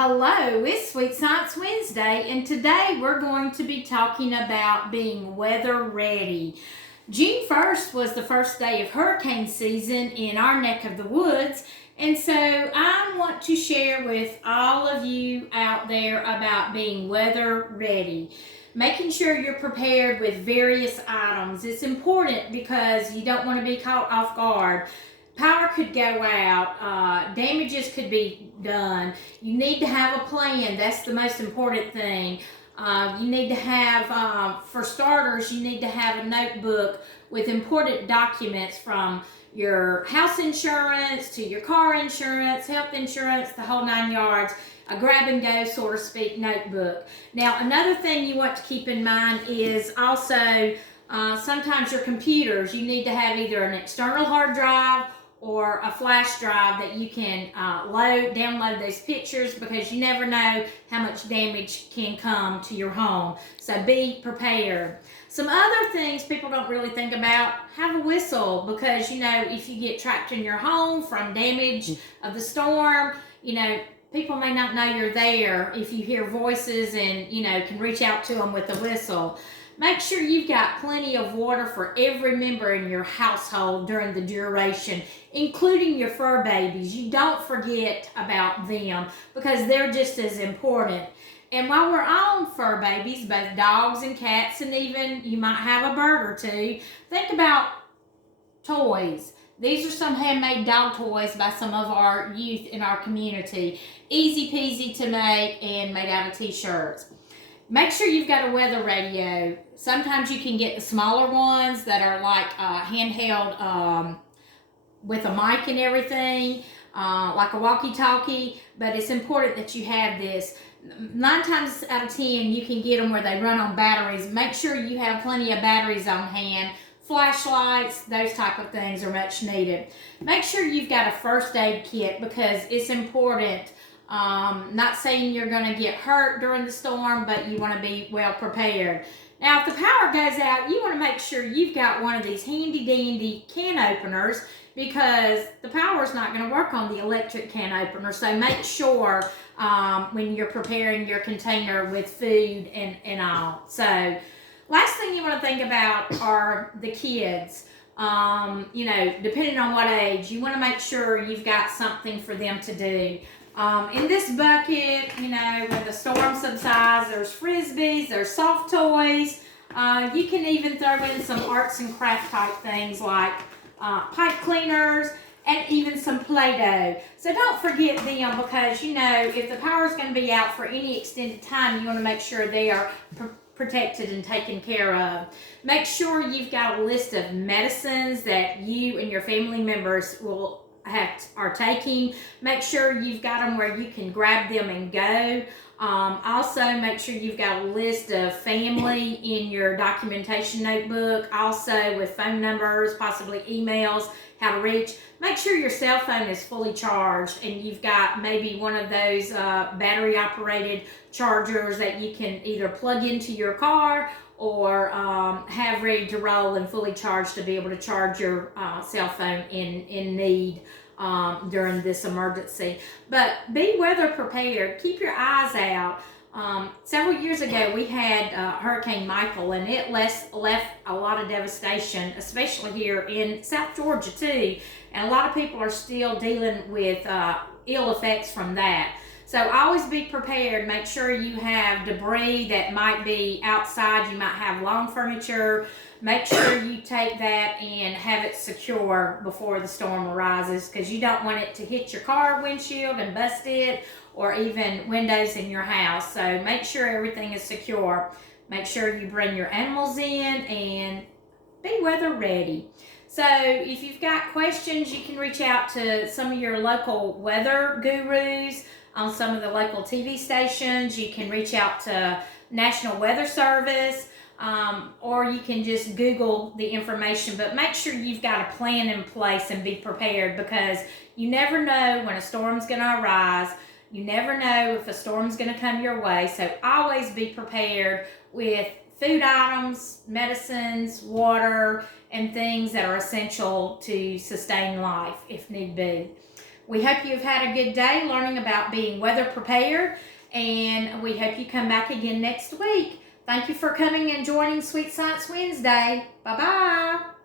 Hello, it's Sweet Science Wednesday, and today we're going to be talking about being weather ready. June 1st was the first day of hurricane season in our neck of the woods, and so I want to share with all of you out there about being weather ready. Making sure you're prepared with various items. It's important because you don't want to be caught off guard. Power could go out, damages could be done. You need to have a plan. That's the most important thing. You need to have, for starters, you need to have a notebook with important documents from your house insurance to your car insurance, health insurance, the whole 9 yards. A grab and go, so to speak, notebook. Now, another thing you want to keep in mind is also sometimes your computers, you need to have either an external hard drive or a flash drive that you can download those pictures, because you never know how much damage can come to your home. So be prepared. Some other things people don't really think about: have a whistle, because if you get trapped in your home from damage of the storm, people may not know you're there if you hear voices and can reach out to them with a whistle. Make sure you've got plenty of water for every member in your household during the duration, including your fur babies. You don't forget about them, because they're just as important. And while we're on fur babies, both dogs and cats, and even you might have a bird or two, think about toys. These are some handmade dog toys by some of our youth in our community. Easy peasy to make and made out of t-shirts. Make sure you've got a weather radio. Sometimes you can get the smaller ones that are like handheld with a mic and everything, like a walkie-talkie, but it's important that you have this. 9 times out of 10, you can get them where they run on batteries. Make sure you have plenty of batteries on hand. Flashlights, those type of things are much needed. Make sure you've got a first aid kit, because it's important. Not saying you're going to get hurt during the storm, but you want to be well prepared. Now, if the power goes out, you want to make sure you've got one of these handy dandy can openers, because the power is not going to work on the electric can opener. So make sure when you're preparing your container with food and all. So last thing you want to think about are the kids. Depending on what age, you want to make sure you've got something for them to do. In this bucket, when the storm subsides, there's frisbees, there's soft toys. You can even throw in some arts and craft type things like pipe cleaners and even some Play-Doh. So don't forget them, because, if the power is going to be out for any extended time, you want to make sure they are protected and taken care of. Make sure you've got a list of medicines that you and your family members are taking. Make sure you've got them where you can grab them and go. Also, make sure you've got a list of family in your documentation notebook, also with phone numbers, possibly emails, how to reach. Make sure your cell phone is fully charged and you've got maybe one of those battery operated chargers that you can either plug into your car or have ready to roll and fully charged to be able to charge your cell phone in need during this emergency. But be weather prepared. Keep your eyes out. Several years ago, we had Hurricane Michael, and it left a lot of devastation, especially here in South Georgia too. And a lot of people are still dealing with ill effects from that. So always be prepared. Make sure you have debris that might be outside. You might have lawn furniture. Make sure you take that and have it secure before the storm arises, because you don't want it to hit your car windshield and bust it, or even windows in your house. So make sure everything is secure. Make sure you bring your animals in and be weather ready. So if you've got questions, you can reach out to some of your local weather gurus on some of the local TV stations. You can reach out to National Weather Service, or you can just Google the information. But make sure you've got a plan in place and be prepared, because you never know when a storm's going to arise. You never know if a storm's going to come your way. So always be prepared with food items, medicines, water, and things that are essential to sustain life if need be. We hope you've had a good day learning about being weather prepared, and we hope you come back again next week. Thank you for coming and joining Sweet Science Wednesday. Bye-bye.